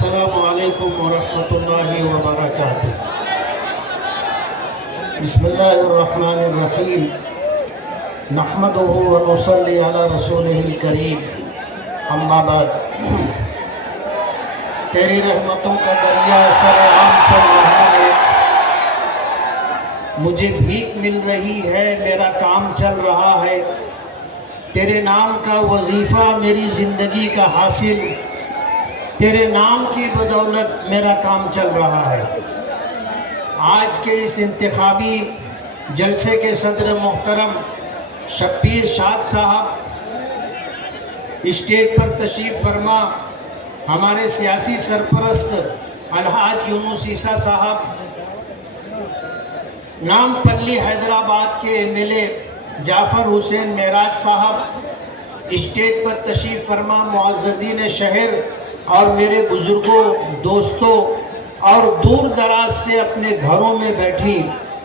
السلام علیکم ورحمۃ اللہ وبرکاتہ۔ بسم اللہ الرحمن الرحیم، نحمدہ ونصلی علی رسولہ الکریم، اما بعد۔ تیری رحمتوں کا دریا سر عام چل رہا ہے، مجھے بھیک مل رہی ہے، میرا کام چل رہا ہے۔ تیرے نام کا وظیفہ میری زندگی کا حاصل، تیرے نام کی بدولت میرا کام چل رہا ہے۔ آج کے اس انتخابی جلسے کے صدر محترم شبیر شاد صاحب، اسٹیج پر تشریف فرما ہمارے سیاسی سرپرست الحاج یونس عیسیٰ صاحب، نام پلی حیدرآباد کے ایم ایل اے جعفر حسین معراج صاحب، اسٹیج پر تشریف فرما معززین شہر اور میرے بزرگوں، دوستوں اور دور دراز سے اپنے گھروں میں بیٹھی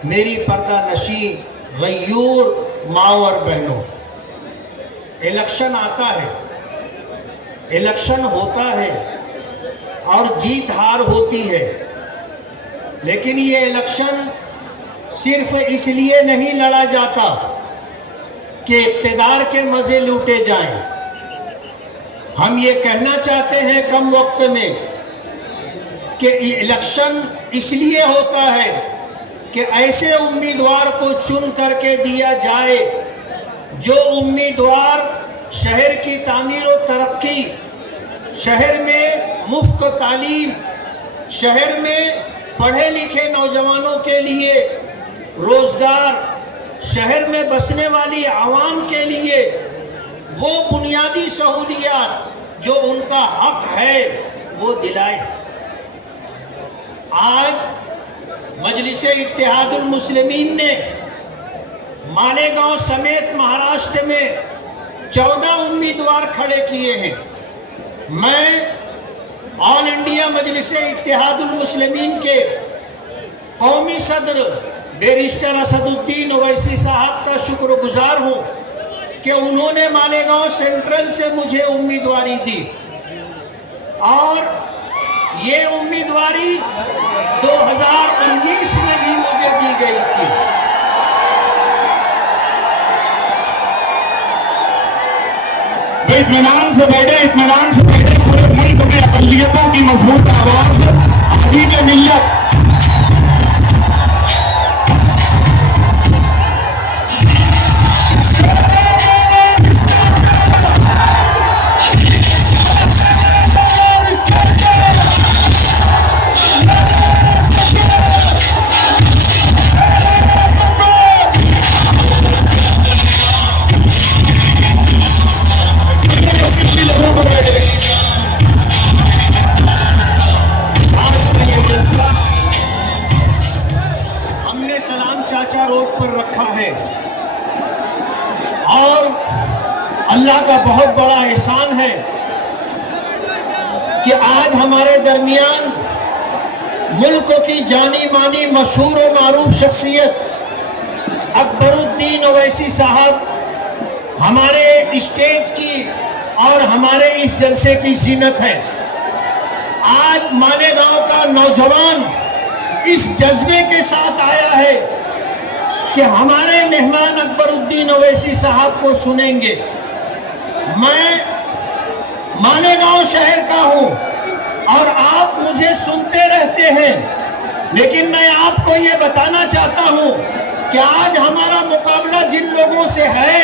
میری پردہ نشی غیور ماں اور بہنوں۔ الیکشن آتا ہے، الیکشن ہوتا ہے اور جیت ہار ہوتی ہے، لیکن یہ الیکشن صرف اس لیے نہیں لڑا جاتا کہ اقتدار کے مزے لوٹے جائیں۔ ہم یہ کہنا چاہتے ہیں کم وقت میں کہ الیکشن اس لیے ہوتا ہے کہ ایسے امیدوار کو چن کر کے دیا جائے جو امیدوار شہر کی تعمیر و ترقی، شہر میں مفت تعلیم، شہر میں پڑھے لکھے نوجوانوں کے لیے روزگار، شہر میں بسنے والی عوام کے لیے وہ بنیادی سہولیات جو ان کا حق ہے وہ دلائے۔ آج مجلس اتحاد المسلمین نے مالیگاؤں سمیت مہاراشٹر میں 14 امیدوار کھڑے کیے ہیں۔ میں آل انڈیا مجلس اتحاد المسلمین کے قومی صدر بیرسٹر اسد الدین اویسی صاحب کا شکر گزار ہوں کہ انہوں نے مالیگاؤں سینٹرل سے مجھے امیدواری دی، اور یہ امیدواری 2019 میں بھی مجھے دی گئی تھی۔ اطمینان سے بیٹھے پورے ملک میں اقلیتوں کی مضبوط آواز حبیب ملت روڈ پر رکھا ہے، اور اللہ کا بہت بڑا احسان ہے کہ آج ہمارے درمیان ملک کی جانی مانی مشہور و معروف شخصیت اکبر الدین اویسی صاحب ہمارے اسٹیج کی اور ہمارے اس جلسے کی زینت ہے۔ آج مالیگاؤں کا نوجوان اس جذبے کے ساتھ آیا ہے کہ ہمارے مہمان اکبر الدین اویسی صاحب کو سنیں گے۔ میں مالیگاؤں شہر کا ہوں اور آپ مجھے سنتے رہتے ہیں، لیکن میں آپ کو یہ بتانا چاہتا ہوں کہ آج ہمارا مقابلہ جن لوگوں سے ہے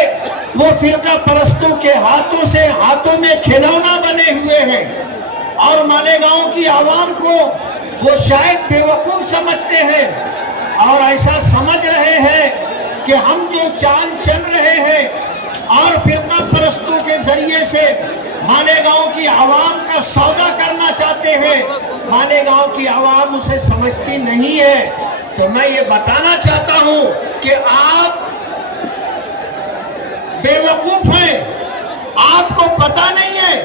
وہ فرقہ پرستوں کے ہاتھوں میں کھلونا بنے ہوئے ہیں، اور مالیگاؤں کی عوام کو وہ شاید بے وقوف سمجھتے ہیں اور ایسا سمجھ رہے ہیں کہ ہم جو چال چل رہے ہیں اور فرقہ پرستوں کے ذریعے سے مالیگاؤں کی عوام کا سودا کرنا چاہتے ہیں، مالیگاؤں کی عوام اسے سمجھتی نہیں ہے۔ تو میں یہ بتانا چاہتا ہوں کہ آپ بے وقوف ہیں، آپ کو پتہ نہیں ہے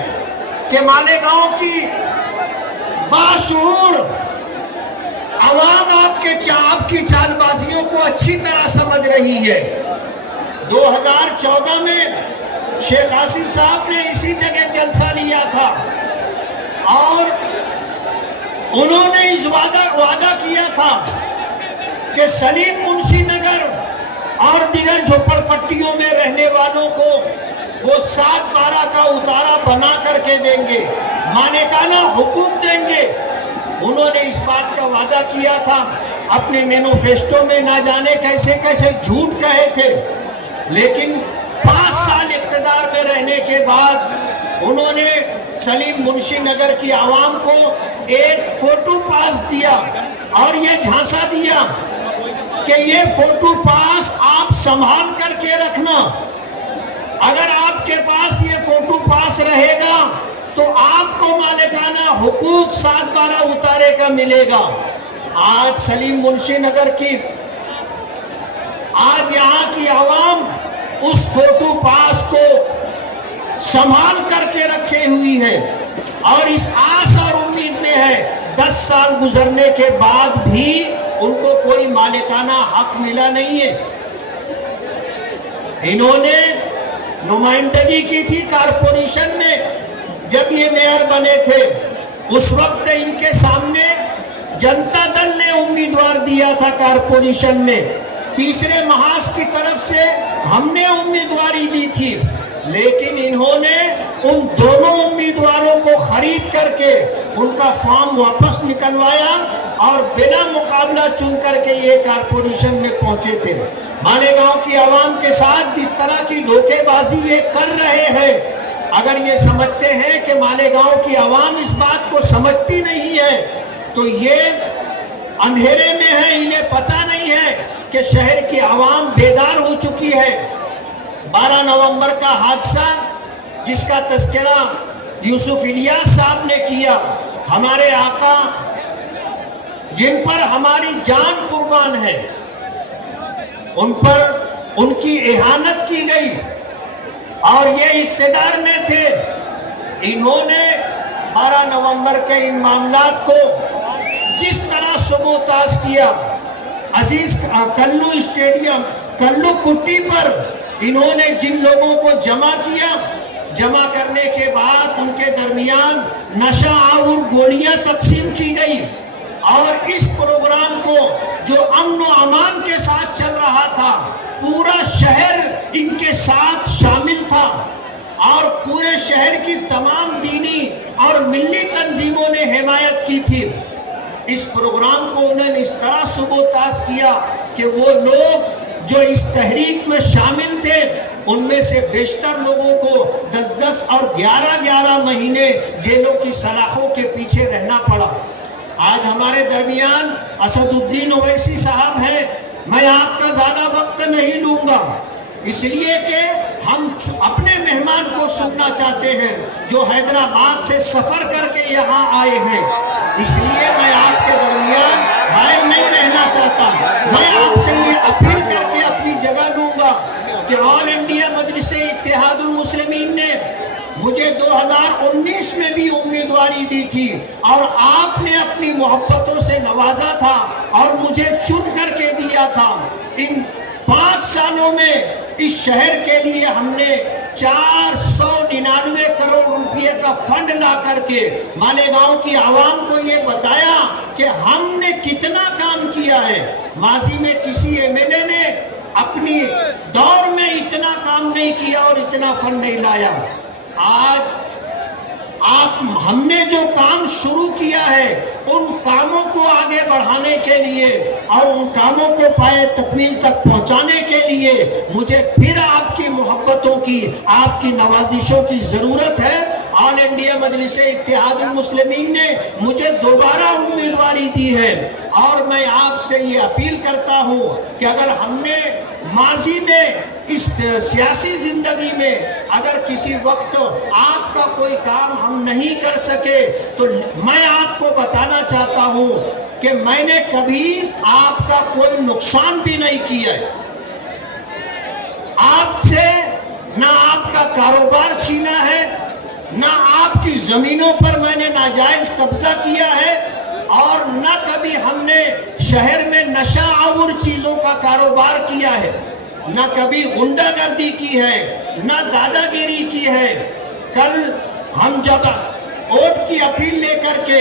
کہ مالیگاؤں کی باشعور عوام آپ کی چال بازیوں کو اچھی طرح سمجھ رہی ہے۔ 2014 میں شیخ آصف صاحب نے اسی جگہ جلسہ لیا تھا، اور انہوں نے اس وعدہ کیا تھا کہ سلیم منشی نگر اور دیگر جھوپڑ پٹیوں میں رہنے والوں کو وہ 7/12 کا اتارا بنا کر کے دیں گے، مالکانہ حقوق دیں گے۔ انہوں نے اس بات کا وعدہ کیا تھا، اپنے مینوفیسٹو میں نہ جانے کیسے کیسے جھوٹ کہے تھے، لیکن 5 سال اقتدار میں رہنے کے بعد انہوں نے سلیم منشی نگر کی عوام کو ایک فوٹو پاس دیا اور یہ جھانسا دیا کہ یہ فوٹو پاس آپ سنبھال کر کے رکھنا، اگر آپ کے پاس یہ فوٹو پاس رہے گا تو آپ کو مالکانہ حقوق 7/12 اتارے کا ملے گا۔ آج سلیم منشی نگر کی، آج یہاں کی عوام اس فوٹو پاس کو سنبھال کر کے رکھے ہوئی ہے اور اس آس اور امید میں ہے 10 سال گزرنے کے بعد بھی ان کو کوئی مالکانہ حق ملا نہیں ہے۔ انہوں نے نمائندگی کی تھی کارپوریشن میں، جب یہ میئر بنے تھے اس وقت ان کے سامنے جنتا دل نے امیدوار دیا تھا کارپوریشن میں، تیسرے محاذ کی طرف سے ہم نے امیدواری دی تھی، لیکن انہوں نے ان دونوں امیدواروں کو خرید کر کے ان کا فارم واپس نکلوایا اور بنا مقابلہ چن کر کے یہ کارپوریشن میں پہنچے تھے۔ مالیگاؤں کی عوام کے ساتھ جس طرح کی دھوکے بازی یہ کر رہے ہیں، اگر یہ سمجھتے ہیں کہ مالیگاؤں کی عوام اس بات کو سمجھتی نہیں ہے تو یہ اندھیرے میں ہے، انہیں پتہ نہیں ہے کہ شہر کی عوام بیدار ہو چکی ہے۔ 12 نومبر کا حادثہ جس کا تذکرہ یوسف الیاس صاحب نے کیا، ہمارے آقا جن پر ہماری جان قربان ہے، ان پر ان کی اہانت کی گئی اور یہ اقتدار میں تھے، انہوں نے 12 نومبر کے ان معاملات کو جس طرح سبوتاژ کیا، عزیز کلو اسٹیڈیم کلو کٹی پر انہوں نے جن لوگوں کو جمع کیا، جمع کرنے کے بعد ان کے درمیان نشہ آور گولیاں تقسیم کی گئی اور اس پروگرام کو جو امن و امان کے ساتھ چل رہا تھا، پورا شہر ان کے ساتھ شامل تھا اور پورے شہر کی تمام دینی اور ملی تنظیموں نے حمایت کی تھی۔ اس پروگرام کو انہوں نے اس طرح سبوتاژ کیا کہ وہ لوگ جو اس تحریک میں شامل تھے ان میں سے بیشتر لوگوں کو 10 اور 11 مہینے جیلوں کی سلاخوں کے پیچھے رہنا پڑا۔ آج ہمارے درمیان اسد الدین اویسی صاحب ہیں، میں آپ کا زیادہ وقت نہیں لوں گا، اس لیے کہ ہم اپنے مہمان کو سننا چاہتے ہیں جو حیدرآباد سے سفر کر کے یہاں آئے ہیں، اس لیے میں آپ کے درمیان غائب نہیں رہنا چاہتا۔ میں آپ سے یہ اپیل کر کے اپنی جگہ دوں گا کہ آل انڈیا مجلس اتحاد المسلمین نے مجھے 2019 میں بھی امیدواری دی تھی اور آپ نے اپنی محبتوں سے نوازا تھا اور مجھے چن کر کے دیا تھا۔ ان 5 سالوں میں اس شہر کے لیے ہم نے 499 کروڑ روپے کا فنڈ لا کر کے مالیگاؤں کی عوام کو یہ بتایا کہ ہم نے کتنا کام کیا ہے۔ ماضی میں کسی ایم ایل اے نے اپنی دور میں اتنا کام نہیں کیا اور اتنا فنڈ نہیں لایا۔ آج ہم نے جو کام شروع کیا ہے ان کاموں کو آگے بڑھانے کے لیے اور ان کاموں کو پائے تکمیل تک پہنچانے کے لیے مجھے پھر آپ کی محبتوں کی، آپ کی نوازشوں کی ضرورت ہے۔ آل انڈیا مجلس اتحاد المسلمین نے مجھے دوبارہ امیدواری دی ہے اور میں آپ سے یہ اپیل کرتا ہوں کہ اگر ہم نے ماضی میں اس سیاسی زندگی میں اگر کسی وقت آپ کا کوئی کام ہم نہیں کر سکے تو میں آپ کو بتانا چاہتا ہوں کہ میں نے کبھی آپ کا کوئی نقصان بھی نہیں کیا ہے۔ آپ سے نہ آپ کا کاروبار چھینا ہے، نہ آپ کی زمینوں پر میں نے ناجائز قبضہ کیا ہے اور نہ کبھی ہم نے شہر میں نشہ آور چیزوں کا کاروبار کیا ہے، نہ کبھی غنڈہ گردی کی ہے، نہ دادا گیری کی ہے۔ کل ہم جب ووٹ کی اپیل لے کر کے